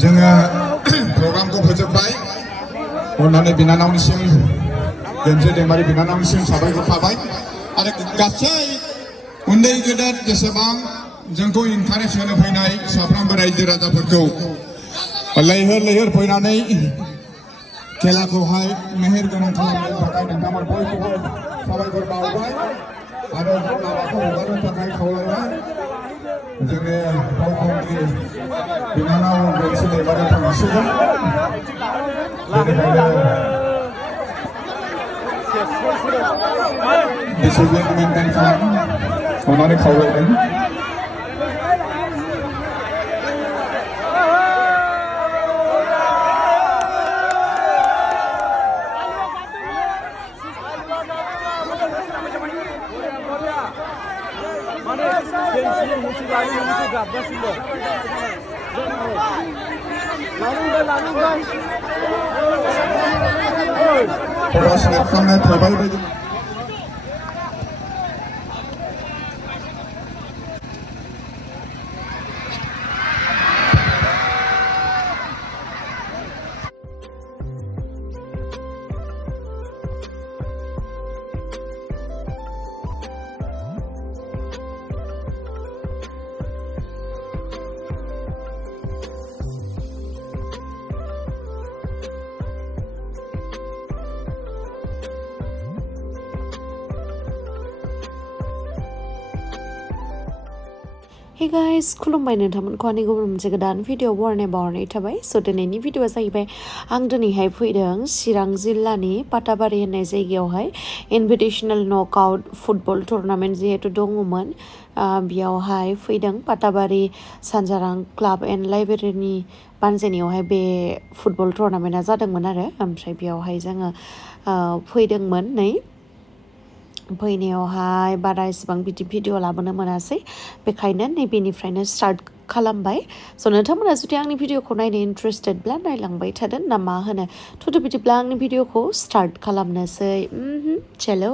जोङो प्रग्रामखौ फोजोबबाय अननानै बिनानावनिसिम गेनजे दैमारि बिनानावनिसिम साबायखर थाबाय आरो गासै उन्दै गेदेर जेसेबां जोंखौ इनकारेज होनो फैनाय साफ्रोमबो रायजो राजाफोरखौ लैहोर लैहोर फैनानै खेलाखौहाय मेहेर गोनां खालामनो थाखाय नोंथांमोन बयखौबो साबायखर बावबाय आरो लामाखौ हगारनो थाखाय खावलायबाय जोंनि फावखुंग्रि बिनानाव गेनजे दैमारि थांसिगोन बेनिखायनो डिसिप्लिन मेनटेन खालाम अननानै खावलायदों फरायसालिफोरावनो थाबाय बायदि Hey guys, खुलुमबाय नोंथांमोनखौ आंनि गुबुन मोनसे गोदान भिडिअ बावनाय थाबाय स' दिनैनि भिडिअआ जाहैबाय आं दिनैहाय फैदों चिरां जिल्लानि पाटाबारि होननाय जायगायावहाय इनभिटेशनेल नकआउट फुटबल टुर्नामेन्ट जिहेतु दङमोन बेयावहाय फैदों पाटाबारि सानजारां क्लाब एन्ड लाइब्रेरिनि बानजायनायावहाय बे फुटबल टुर्नामेन्टआ जादोंमोन आरो ओमफ्राय बेयावहाय जोङो फैदोंमोन नै फैनायावहाय बारा इसेबां बिदि भिडिअ लाबोनो मोनासै बेखायनो नैबेनिफ्रायनो स्टार्ट खालामबाय स' नोंथांमोना जुदि आंनि भिडिअखौ नायनो इन्टारेस्टेडब्ला नायलांबाय थादों ना मा होनो थ'थ' बिदिब्ला आंनि भिडिअखौ स्टार्ट खालामनोसै चलो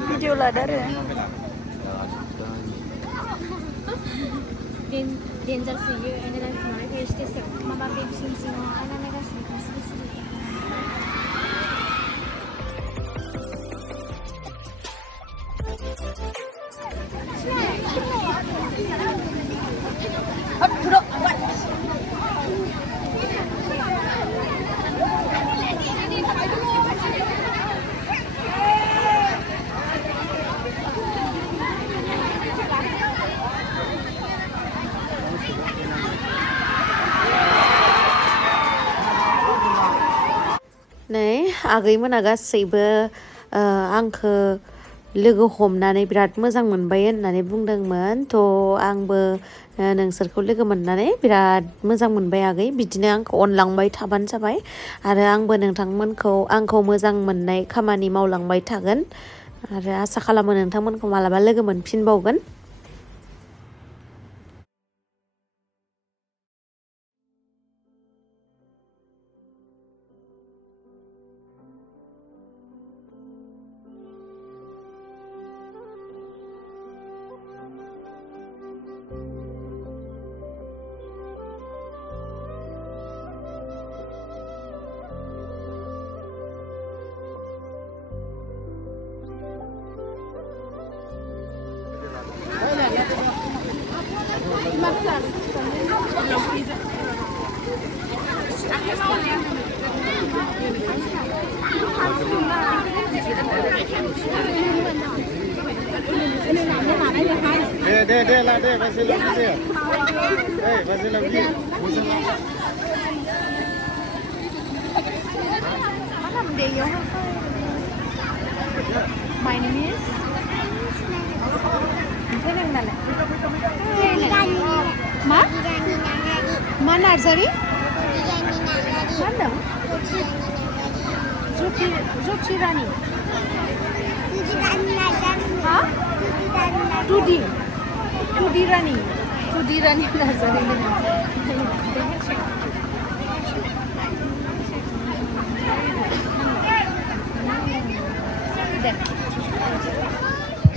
भिडिअ लादो आरो डेन्जार सोयो एनालाइज खालामनाय स्टेजआव माबा बे सिङाव आयना नायगासिनो नै आगैमोना गासैबो आंखौ लोगो हमनानै बिराद मोजां मोनबाय होननानै बुंदोंमोन थ' आंबो नोंसोरखौ लोगो मोननानै बिराद मोजां मोनबाय आगै बिदिनो आंखौ अनलांबाय थाबानो जाबाय आरो आंबो नोंथांमोनखौ आंखौ मोजां मोननाय खामानि मावलांबाय थागोन आरो आसा खालामो नोंथांमोनखौ मालाबा लोगो मोनफिनबावगोन Deh lah deh, masih lagi deh. Masih lagi. Mana mendeyo? My name is. Kenang nala. Ma? Ma nursery? Mana? Chirang. Hah? Tudi Rani nursery.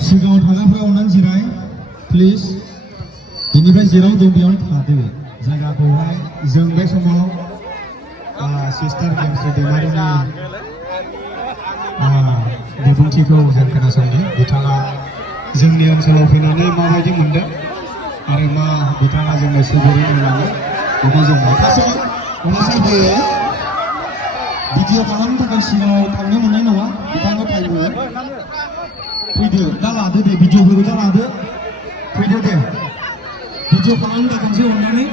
सिगाङाव थाग्राफ्रा अननानै जिराय प्लिज बेनिफ्राय जेराव दं बेयावनो थादो जायगाखौहाय जों बे समाव सिस्टार गेमस्रि दैमारिनि बिबुंथिखौ जों खोनासंनो बिथाङा जोंनि ओनसोलाव फैनानै माबायदि मोनदों आरो मा बिथाङा जोंनो सुबुरुन होनानै बेखौ जों माखासे अनसायबो भिडिअ खालामनो थाखाय सिगाङाव थांनो मोननाय नङा बिथांनो टाइम होयो फैदो दा लादो दे भिडिअफोरखौ दा लादो फैदो दे भिडिअ खालामनो थाखाय खनसे अननानै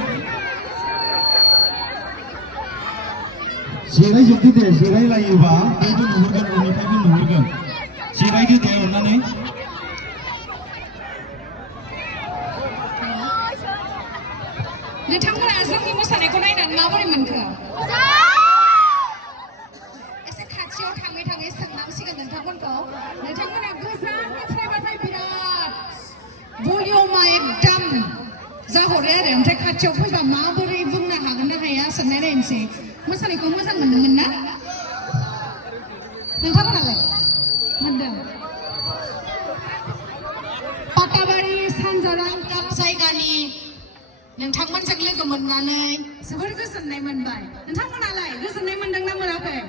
जिरायजोबदो दे जिरायलायोबा बयबो नुहुरगोन उननिफ्रायबो नुहुरगोन जिरायदो दे अननानै नोंथांमोना जोंनि मोसानायखौ नायनानै माबोरै मोनखो? एसे खाथियाव थाङै सोंनांसिगोन नोंथांमोना गोजाननिफ्रायबाथाय बिराद भलिउमा एकदम जाहरो आरो ओमफ्राय खाथियाव फैबा माबोरै बुंनो हागोन ना हाया सोंनाय नायनोसै मोसानायखौ मोजां मोनदोंमोन ना नोंथांमोनालाय मोनदों पाटाबारि सानजारां काप जायगानि नोंथांमोनजों लोगो मोननानै जोबोर गोजोननाय मोनबाय नोंथांमोनालाय गोजोननाय मोनदोंना मोनाखै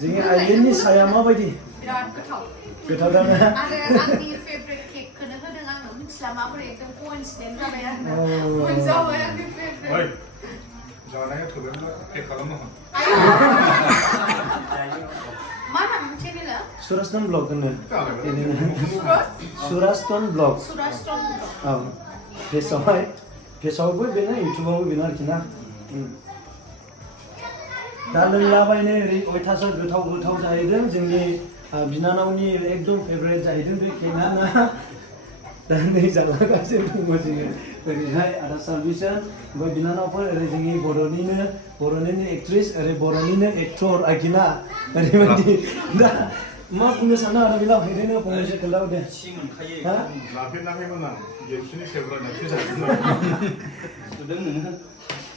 जोंनि आइलेन्डनि साया माबायदि बिराद गोथाव गोथावदाना आरो आंनि फेभरेट केकखौनो होदों आङो मिथिला माबोरै एकदम कोइन्सिडेन्ट जाबाय आरो मोनजाबाय आंनि फेभरेट जानाया थोगोन पेक खालामनो मा नाम चेनेला सुरास्टन ब्लग होनो सुरास्टन ब्लग औ फेसआवबो बेनो इउटुबावबो बेनो आरोखि ना दा लोंलाबायनो ओरै अयथासार गोथाव जाहैदों जोंनि बिनानावनि एकदम फेभरेट जाहैदों बे केकआ ना दा नै जालागासिनो दङ जोङो ओरैहाय आदा सार्भिसन ओमफ्राय बिनानावफोर ओरै जोंनि बर'निनो एक्ट्रिस ओरै बर'निनो एक्टर आरोखि ना ओरैबायदि दा मा बुंनो सानो आरो बेलाव ओरैनो फंनैसो खोन्थाव दे हा लाफेरनाखैमोन आं गेमस्रिनि फेभरेट नाखि जादोंमोन नुदों नोङो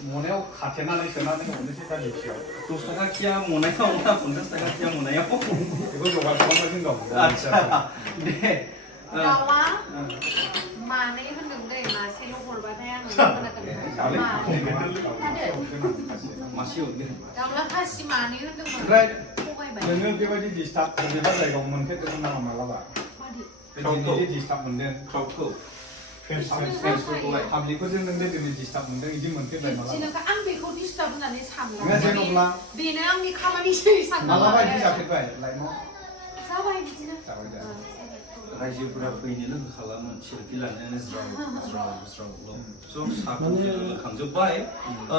मनायाव खाथेनानै सोनानै हरनोसै दा लिपसियाव 10 थाखा खिया मनायाव ना 50 थाखा खिया मनायाव बेखौ जगार खालामगासिनो दं आच्छा दे दाउआ मानै होनदों दै मासेल' हरबाथाय आङो मासे हरगोन दाउला खासि मानै होनदोंमोन ओमफ्राय थगायबाय नोङो बेबायदि डिस्टार्ब बबेबा जायगायाव मोनफेरदोंमोन नामा मालाबा दिनै डिस्टार्ब मोनदों क्राउडखौ पाब्लिकफोरजों नों दिनै डिस्टार्ब मोनदों बिदि मोनफेरबाय मालाबा आं बेखौ डिस्टार्ब होननानै सानला नोङो जेन'ब्ला बेनो आंनि खामानिसो सानला मालाबा बिदि जाफेरबाय लाइफआव जाबाय बिदिनो जाबाय रायजोफोरा फैनो लोगो खालामो सेलफि लानायानो ज्राव साफोरजों खांजोब्बाय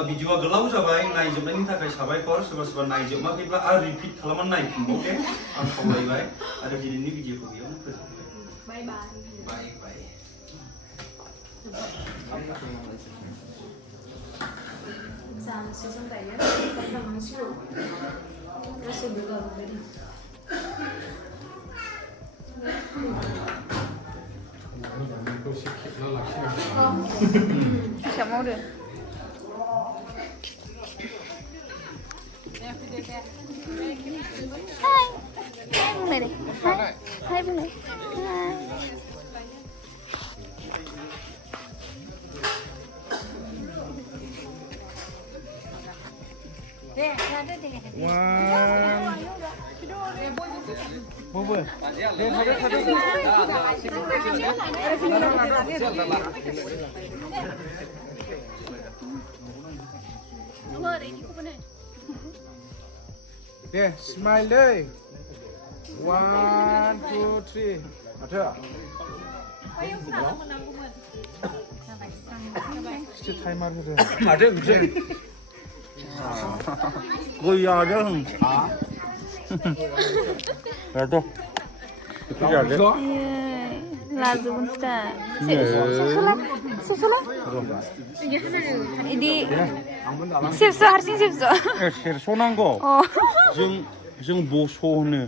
भिडिअआ गोलाव जाबाय नायजोबनायनि थाखाय साबायखर सोरबा नायजोबाखैब्ला आरो रिपिट खालामनानै नायफिनबाव दे आं खावलायबाय आरो दिनैनि भिडिअखौ बेयावनो फोजोबबाय बाय बाय जानोसै जों दायो थांनांसिगौ गासैबो गाबोबाय Siamo udah. Hai. Hai Bung Dede. Hai. Hai Bung Dede. Hai. Bubur. Deh, smile deh. 1, 2, 3. Ada. Still timer ada. Ada gitu. Goya dong. Ada. Ada. Lazu bunsta. Susulah. Ini sipso harsing sipso. Sirso nanggo. Oh. जों बस' होनो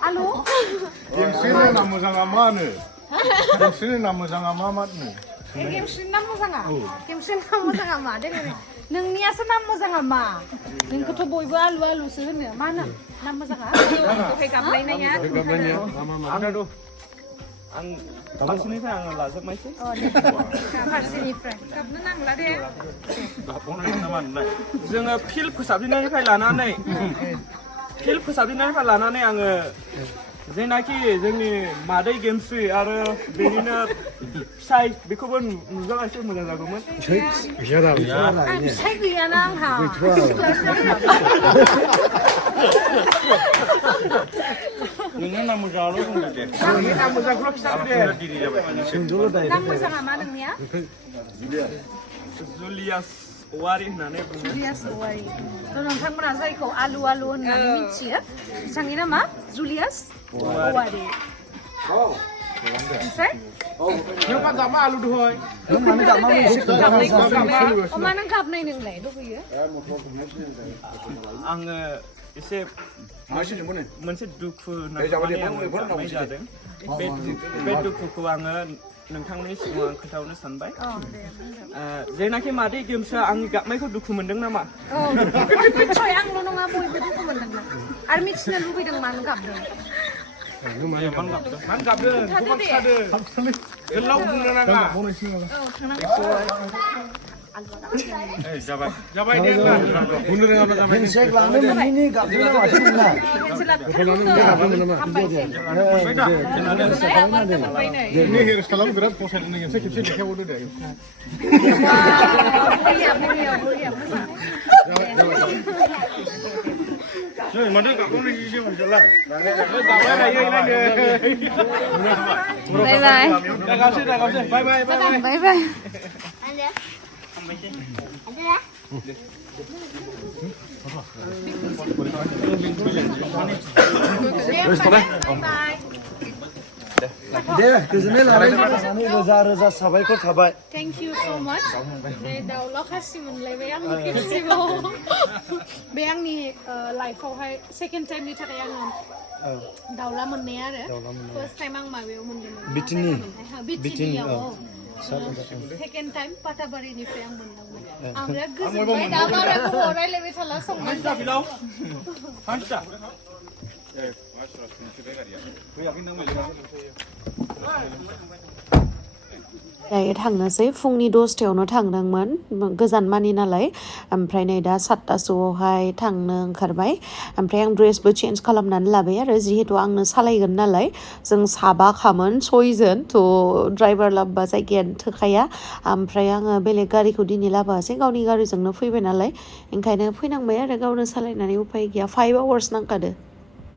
Halo? Gemsini na mozaga mana? Gemsini na mozaga mamatmu. Gemsini na mozaga? Gemsini na mozaga ma? नोंनियासो नाम मोजां मा नोंखौथ' बयबो आलु आलुसो होनो मानो नाम मोजाङा दहाय गाबलायनाया आंना दं आं फारसेनिफ्राय आं लाजोबनायसै फारसेनिफ्राय गाबनो नांला दे जोङो फिल्ड फोसाबनायनिफ्राय लानानै आङो जेनाखि जोंनि मादै गेमस्रि आरो बेनिनो फिसाय बेखौबो नुजाबा एसे मोजां जागौमोन फिसाय गैयाना आंहा नोंनि नाम मोजांल' बुंदो दे आंनि नाम मोजांखौल' खिथादो दे नाम मोजाङा मा नोंनिया जुलियास औवारि होननानै बुङो जुलियास औवारि नोंथांमोना जायखौ आलु आलु होननानै मिथियो बिथांनि नामा जुलियास औवारि ओमफ्राय नों मा जामा आलु दहय नों मानो जामा मानो गाबनाय नोंलाय लुबैयो आङो एसे मोनसे दुखु नांनानै आङो गाबनाय जादों बे दुखुखौ आङो नोंथांनि सिगाङाव आं खोन्थाहरनो सानबाय जेनाखि मादै गेमसा आंनि गाबनायखौ दुखु मोनदों नामा निस्सय आंल' नङा बयबो दुखु मोनदों आरो मिथिनो लुबैदों मानो गाबदों मानो गाबदों गोबां खादों गोलाव बुंनो नाङा जाबाय दे बुंनो रोङाबा जाबाय हेन्डशेक लानो मोनैनि गाबदों नामा जोंनि हेयार स्टाइलाव बिराद फसायदों नों खेबसे देखायबावदो दे माथो गाबनाय एसे मोनसेला गाबाय रायो Bye bye. दागावसै बाय बाय Bye bye. दे गोजोननाय लाबाय रोजा साबायखर थाबाय Thank you so much. दाउला खासि मोनलायबाय आंनि खेबसेबाव बे आंनि लाइफआवहाय सेकेन्ड टाइमनि थाखाय आङो दाउला मोननाय आरो फार्स्ट टाइम आं माबायाव मोनदोंमोन बिटिनियाव सेकेन्ड टाइम पाटाबारिनिफ्राय आं मोनदोंमोन आं बिराद गोजोनबाय दा बारा गोबाव रायलायबाय थाला संनानै दायो थांनोसै फुंनि 10थायावनो थांदोंमोन गोजान मानि नालाय ओमफ्राय नै दा 7थासोआवहाय थांनो ओंखारबाय ओमफ्राय आं ड्रेसबो चेन्ज खालामनानै लाबाय आरो जिहेतु आंनो सालायगोन नालाय जों साबाखामोन 6 जन थ' ड्राइभार लाबोबा जायगायानो थोखाया ओमफ्राय आङो बेलेग गारिखौ दिनै लाबोआसै गावनि गारिजोंनो फैबाय नालाय ओंखायनो फैनांबाय आरो गावनो सालायनानै उफाय गैया 5 आवार्स नांखादो